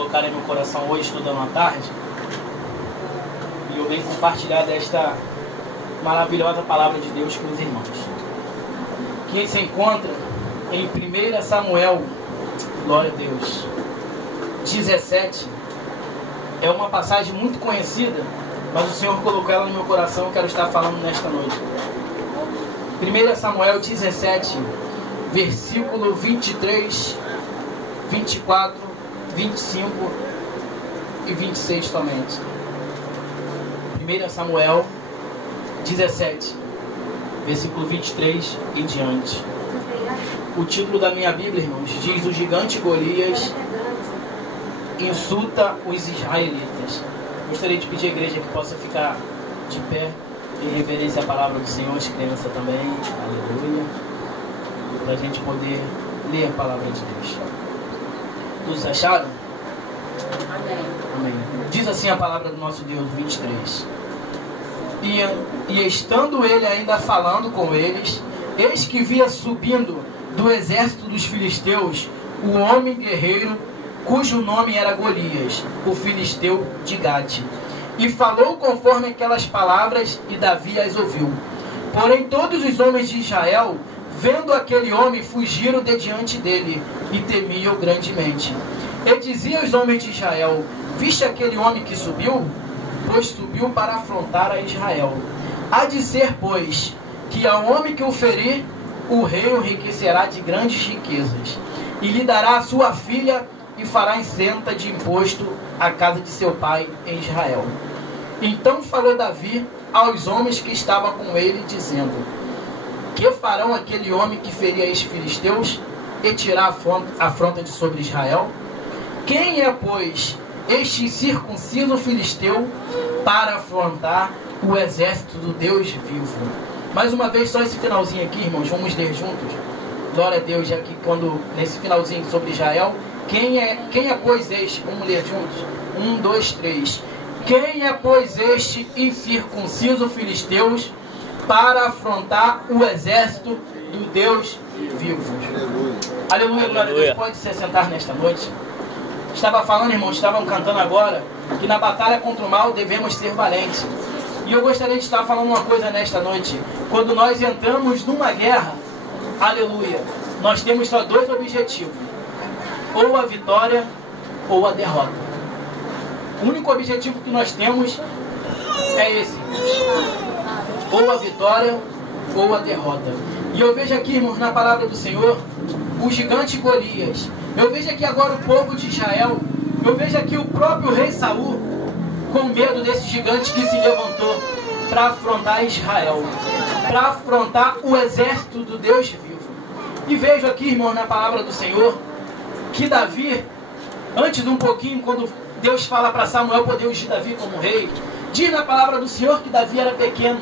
Colocar em meu coração hoje, estudando à tarde, e eu venho compartilhar desta maravilhosa palavra de Deus com os irmãos, que se encontra em 1 Samuel, glória a Deus, 17. É uma passagem muito conhecida, mas o Senhor colocou ela no meu coração, eu quero estar falando nesta noite. 1 Samuel 17, versículo 23, 24, 25 e 26 somente. 1 Samuel 17, versículo 23 e diante. O título da minha Bíblia, irmãos, diz: o gigante Golias insulta os israelitas. Gostaria de pedir à igreja que possa ficar de pé em reverência à palavra do Senhor, as crianças também, aleluia, para a gente poder ler a palavra de Deus. Todos acharam? Amém. Amém. Diz assim a palavra do nosso Deus, 23. E estando ele ainda falando com eles, eis que via subindo do exército dos filisteus o homem guerreiro, cujo nome era Golias, o filisteu de Gate. E falou conforme aquelas palavras, e Davi as ouviu. Porém todos os homens de Israel, vendo aquele homem, fugiram de diante dele, e temiam grandemente. E dizia aos homens de Israel: viste aquele homem que subiu? Pois subiu para afrontar a Israel. Há de ser, pois, que ao homem que o ferir, o rei o enriquecerá de grandes riquezas, e lhe dará a sua filha, e fará isenta de imposto à casa de seu pai em Israel. Então falou Davi aos homens que estavam com ele, dizendo: que farão aquele homem que feria estes filisteus e tirar a afronta de sobre Israel? Quem é, pois, este circunciso filisteu para afrontar o exército do Deus vivo? Mais uma vez, só esse finalzinho aqui, irmãos, vamos ler juntos. Glória a Deus, já que quando, nesse finalzinho sobre Israel, quem é, pois, este? Vamos ler juntos? 1, 2, 3. Quem é, pois, este incircunciso filisteus para afrontar o exército do Deus vivo? Aleluia, glória a Deus. Pode se sentar nesta noite. Estava falando, irmãos, estavam cantando agora, que na batalha contra o mal devemos ser valentes. E eu gostaria de estar falando uma coisa nesta noite. Quando nós entramos numa guerra, aleluia, nós temos só dois objetivos: ou a vitória ou a derrota. O único objetivo que nós temos é esse: ou a vitória ou a derrota. E eu vejo aqui, irmãos, na palavra do Senhor, o gigante Golias. Eu vejo aqui agora o povo de Israel. Eu vejo aqui o próprio rei Saul com medo desse gigante que se levantou para afrontar Israel, para afrontar o exército do Deus vivo. E vejo aqui, irmão, na palavra do Senhor, que Davi, antes um pouquinho, quando Deus fala para Samuel poder ungir Davi como rei, diz na palavra do Senhor que Davi era pequeno,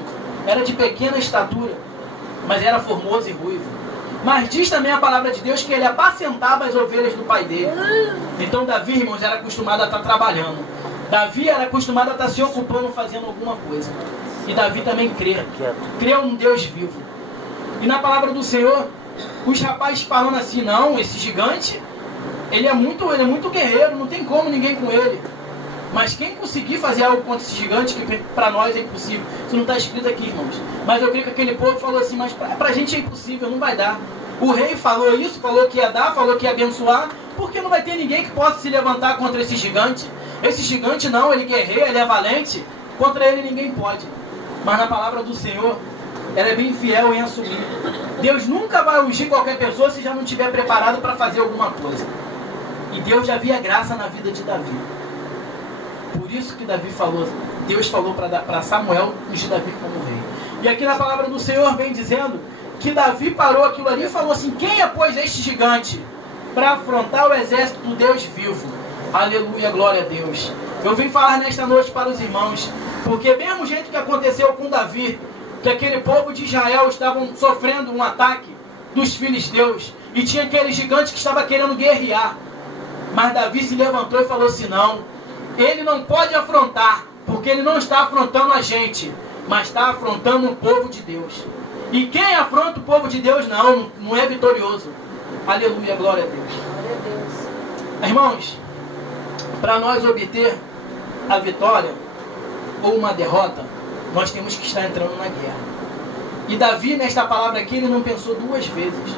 era de pequena estatura, mas era formoso e ruivo. Mas diz também a palavra de Deus que ele apacentava as ovelhas do pai dele. Então Davi, irmãos, era acostumado a estar trabalhando. Davi era acostumado a estar se ocupando, fazendo alguma coisa. E Davi também creu num Deus vivo. E na palavra do Senhor, os rapazes falando assim: não, esse gigante, ele é muito guerreiro, não tem como ninguém com ele. Mas quem conseguir fazer algo contra esse gigante, que para nós é impossível. Isso não está escrito aqui, irmãos. Mas eu creio que aquele povo falou assim: mas para a gente é impossível, não vai dar. O rei falou isso, falou que ia dar, falou que ia abençoar, porque não vai ter ninguém que possa se levantar contra esse gigante. Esse gigante não, ele guerreia, ele é valente. Contra ele ninguém pode. Mas na palavra do Senhor, ela é bem fiel em assumir. Deus nunca vai ungir qualquer pessoa se já não estiver preparado para fazer alguma coisa. E Deus já via graça na vida de Davi. Por isso que Davi falou, Deus falou para Samuel ungir Davi como rei. E aqui na palavra do Senhor vem dizendo que Davi parou aquilo ali e falou assim: quem é, pois, este gigante para afrontar o exército do Deus vivo? Aleluia, glória a Deus. Eu vim falar nesta noite para os irmãos, porque mesmo jeito que aconteceu com Davi, que aquele povo de Israel estavam sofrendo um ataque dos filisteus, e tinha aquele gigante que estava querendo guerrear, mas Davi se levantou e falou assim: não, ele não pode afrontar, porque ele não está afrontando a gente, mas está afrontando o povo de Deus. E quem afronta o povo de Deus não é vitorioso. Aleluia, glória a Deus. Glória a Deus. Irmãos, para nós obter a vitória ou uma derrota, nós temos que estar entrando na guerra. E Davi, nesta palavra aqui, ele não pensou duas vezes.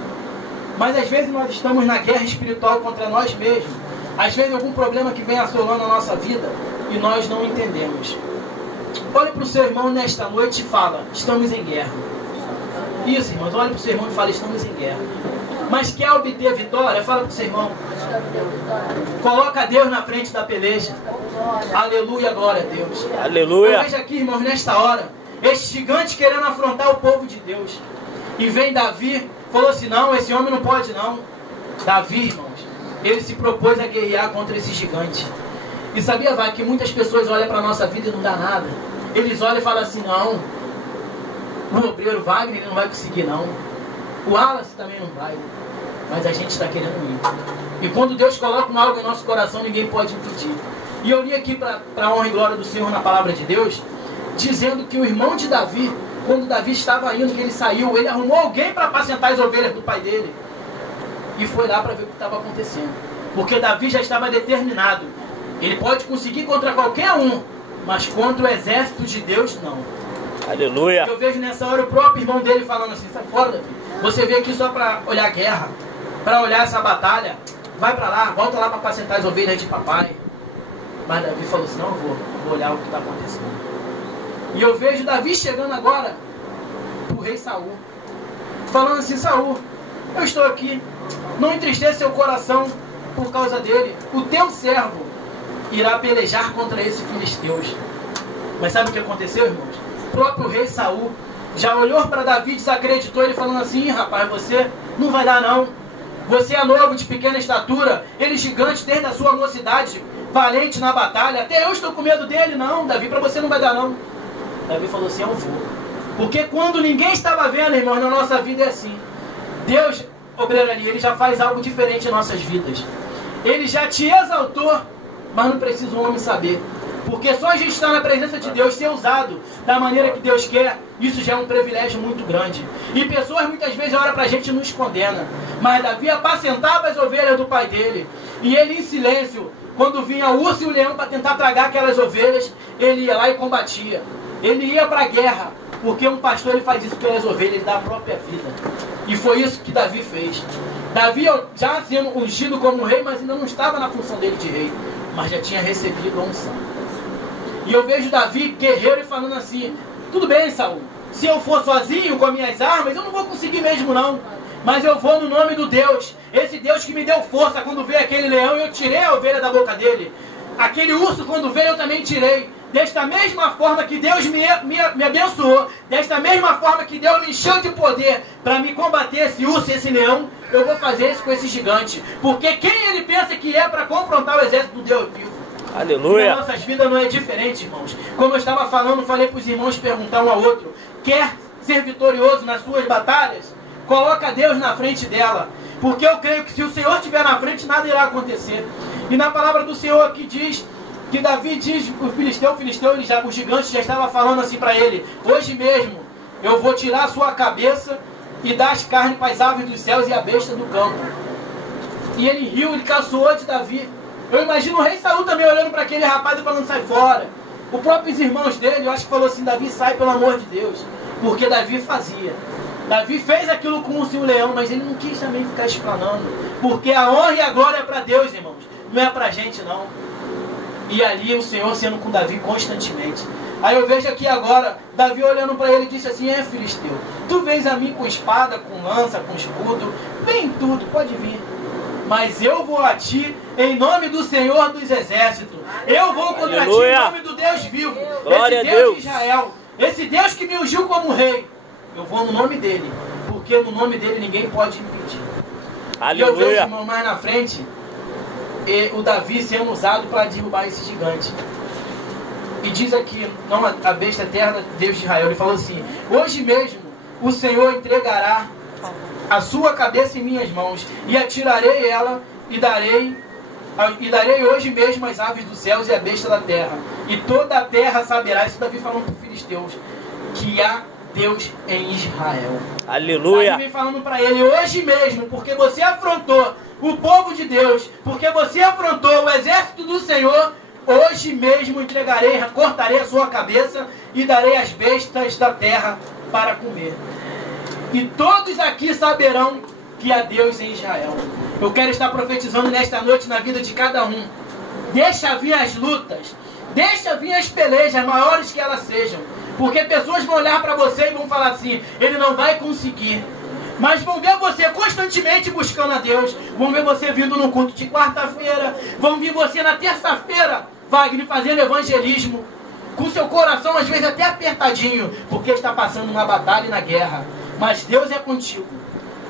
Mas às vezes nós estamos na guerra espiritual contra nós mesmos. Às vezes algum problema que vem assolando a nossa vida e nós não entendemos. Olhe para o seu irmão nesta noite e fala: estamos em guerra. Isso, irmãos, olhe para o seu irmão e fala: estamos em guerra. Mas quer obter vitória? Fala para o seu irmão. Coloca Deus na frente da peleja. Aleluia, glória a Deus. Aleluia. Eu vejo aqui, irmãos, nesta hora, este gigante querendo afrontar o povo de Deus. E vem Davi, falou assim: não, esse homem não pode não. Davi, irmãos, ele se propôs a guerrear contra esse gigante. E sabia, vai, que muitas pessoas olham para a nossa vida e não dá nada. Eles olham e falam assim: não, o obreiro Wagner ele não vai conseguir não. O Wallace também não vai. Mas a gente está querendo ir. E quando Deus coloca algo em nosso coração, ninguém pode impedir. E eu li aqui para a honra e glória do Senhor na palavra de Deus, dizendo que o irmão de Davi, quando Davi estava indo, que ele saiu, ele arrumou alguém para apacentar as ovelhas do pai dele. E foi lá para ver o que estava acontecendo. Porque Davi já estava determinado. Ele pode conseguir contra qualquer um, mas contra o exército de Deus, não. Aleluia. Eu vejo nessa hora o próprio irmão dele falando assim: sai fora, Davi. Você veio aqui só para olhar a guerra, para olhar essa batalha. Vai para lá, volta lá para apacentar as ovelhas de papai. Mas Davi falou assim: não, eu vou olhar o que está acontecendo. E eu vejo Davi chegando agora para o rei Saul, falando assim: Saul, eu estou aqui, não entristeça seu coração por causa dele. O teu servo irá pelejar contra esses filisteus. Mas sabe o que aconteceu, irmãos? O próprio rei Saul já olhou para Davi e desacreditou ele, falando assim: rapaz, você não vai dar não. Você é novo, de pequena estatura, ele gigante desde a sua mocidade, valente na batalha. Até eu estou com medo dele. Não, Davi, para você não vai dar não. Davi falou assim: eu vou. Porque quando ninguém estava vendo, irmãos, na nossa vida é assim. Deus, obreiro ali, ele já faz algo diferente em nossas vidas. Ele já te exaltou, mas não precisa o homem saber. Porque só a gente estar na presença de Deus, ser usado da maneira que Deus quer, isso já é um privilégio muito grande. E pessoas muitas vezes olham para a gente e nos condena. Mas Davi apacentava as ovelhas do pai dele. E ele em silêncio, quando vinha o urso e o leão para tentar tragar aquelas ovelhas, ele ia lá e combatia. Ele ia para a guerra. Porque um pastor ele faz isso pelas ovelhas, ele dá a própria vida. E foi isso que Davi fez. Davi já sendo ungido como rei, mas ainda não estava na função dele de rei. Mas já tinha recebido a unção. E eu vejo Davi guerreiro e falando assim: tudo bem, Saul, se eu for sozinho com as minhas armas, eu não vou conseguir mesmo não. Mas eu vou no nome do Deus. Esse Deus que me deu força quando veio aquele leão e eu tirei a ovelha da boca dele. Aquele urso quando veio eu também tirei. Desta mesma forma que Deus me abençoou, desta mesma forma que Deus me encheu de poder para me combater esse urso e esse leão, eu vou fazer isso com esse gigante. Porque quem ele pensa que é para confrontar o exército do Deus vivo? Aleluia. Nas nossas vidas não é diferente, irmãos. Como eu estava falando, falei para os irmãos perguntar um ao outro: quer ser vitorioso nas suas batalhas? Coloca Deus na frente dela. Porque eu creio que se o Senhor estiver na frente, nada irá acontecer. E na palavra do Senhor aqui diz que Davi diz, o filisteu, o gigante já estava falando assim para ele: hoje mesmo eu vou tirar a sua cabeça e dar as carnes para as aves dos céus e a besta do campo. E ele riu, ele caçoou de Davi. Eu imagino o rei Saul também olhando para aquele rapaz e falando: sai fora. Os próprios irmãos dele, eu acho que falou assim: Davi, sai pelo amor de Deus. Porque Davi fazia. Davi fez aquilo com o leão, mas ele não quis também ficar explanando. Porque a honra e a glória é para Deus, irmãos. Não é para a gente, não. E ali o Senhor sendo com Davi constantemente. Aí eu vejo aqui agora, Davi olhando para ele e disse assim: é, filisteu, tu vens a mim com espada, com lança, com escudo, vem tudo, pode vir. Mas eu vou a ti em nome do Senhor dos Exércitos. Eu vou contra ti em nome do Deus vivo. Glória esse Deus de Israel. Esse Deus que me ungiu como rei. Eu vou no nome dele. Porque no nome dele ninguém pode impedir. Aleluia. E eu vejo, irmão, mais na frente, o Davi sendo usado para derrubar esse gigante. E diz aqui, não a besta eterna, Deus de Israel, ele falou assim: hoje mesmo o Senhor entregará a sua cabeça em minhas mãos, e atirarei ela, e darei hoje mesmo as aves dos céus e a besta da terra. E toda a terra saberá, isso Davi falando para os filisteus, que há Deus em Israel. Aleluia. Davi vem falando para ele hoje mesmo, porque você afrontou o povo de Deus, porque você afrontou o exército do Senhor, hoje mesmo entregarei, cortarei a sua cabeça e darei as bestas da terra para comer. E todos aqui saberão que há Deus em Israel. Eu quero estar profetizando nesta noite na vida de cada um. Deixa vir as lutas, deixa vir as pelejas, maiores que elas sejam. Porque pessoas vão olhar para você e vão falar assim, ele não vai conseguir. Mas vão ver você constantemente buscando a Deus. Vão ver você vindo no culto de quarta-feira. Vão ver você na terça-feira, Wagner, fazendo evangelismo. Com seu coração às vezes até apertadinho, porque está passando na batalha e na guerra. Mas Deus é contigo.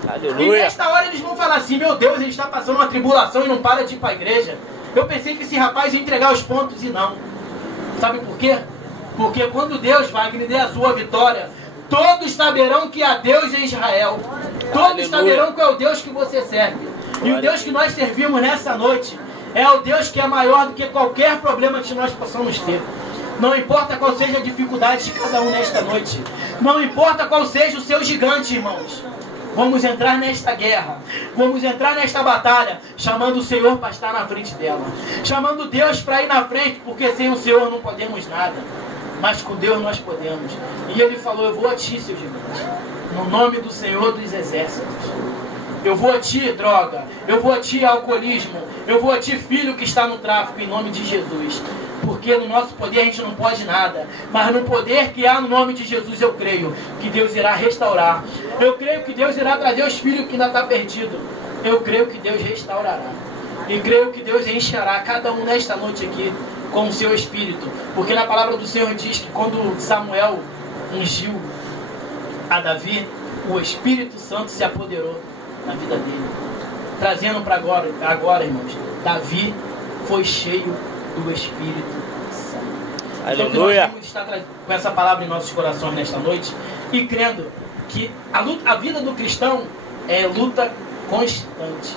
Aleluia. E nesta hora eles vão falar assim, meu Deus, ele está passando uma tribulação e não para de ir para a igreja. Eu pensei que esse rapaz ia entregar os pontos e não. Sabe por quê? Porque quando Deus, Wagner, der a sua vitória, todos saberão que há Deus em Israel. Todos Aleluia. saberão que é o Deus que você serve. E o Deus que nós servimos nessa noite é o Deus que é maior do que qualquer problema que nós possamos ter. Não importa qual seja a dificuldade de cada um nesta noite. Não importa qual seja o seu gigante, irmãos. Vamos entrar nesta guerra. Vamos entrar nesta batalha, chamando o Senhor para estar na frente dela. Chamando Deus para ir na frente, porque sem o Senhor não podemos nada. Mas com Deus nós podemos. E Ele falou, eu vou a ti, seu gigante. No nome do Senhor dos Exércitos. Eu vou a ti, droga. Eu vou a ti, alcoolismo. Eu vou a ti, filho que está no tráfico, em nome de Jesus. Porque no nosso poder a gente não pode nada. Mas no poder que há no nome de Jesus, eu creio que Deus irá restaurar. Eu creio que Deus irá trazer os filhos que ainda estão perdidos. Eu creio que Deus restaurará. E creio que Deus encherá cada um nesta noite aqui com o seu espírito. Porque na palavra do Senhor diz que quando Samuel ungiu a Davi, o Espírito Santo se apoderou na vida dele. Trazendo para agora, irmãos, Davi foi cheio do Espírito Santo. Aleluia. Então, nós temos de estar com essa palavra em nossos corações nesta noite e crendo que a vida do cristão é luta constante,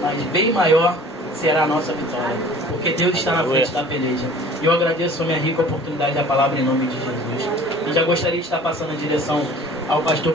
mas bem maior será a nossa vitória, porque Deus está na frente da peleja. E eu agradeço a minha rica oportunidade da palavra em nome de Jesus. E já gostaria de estar passando a direção ao pastor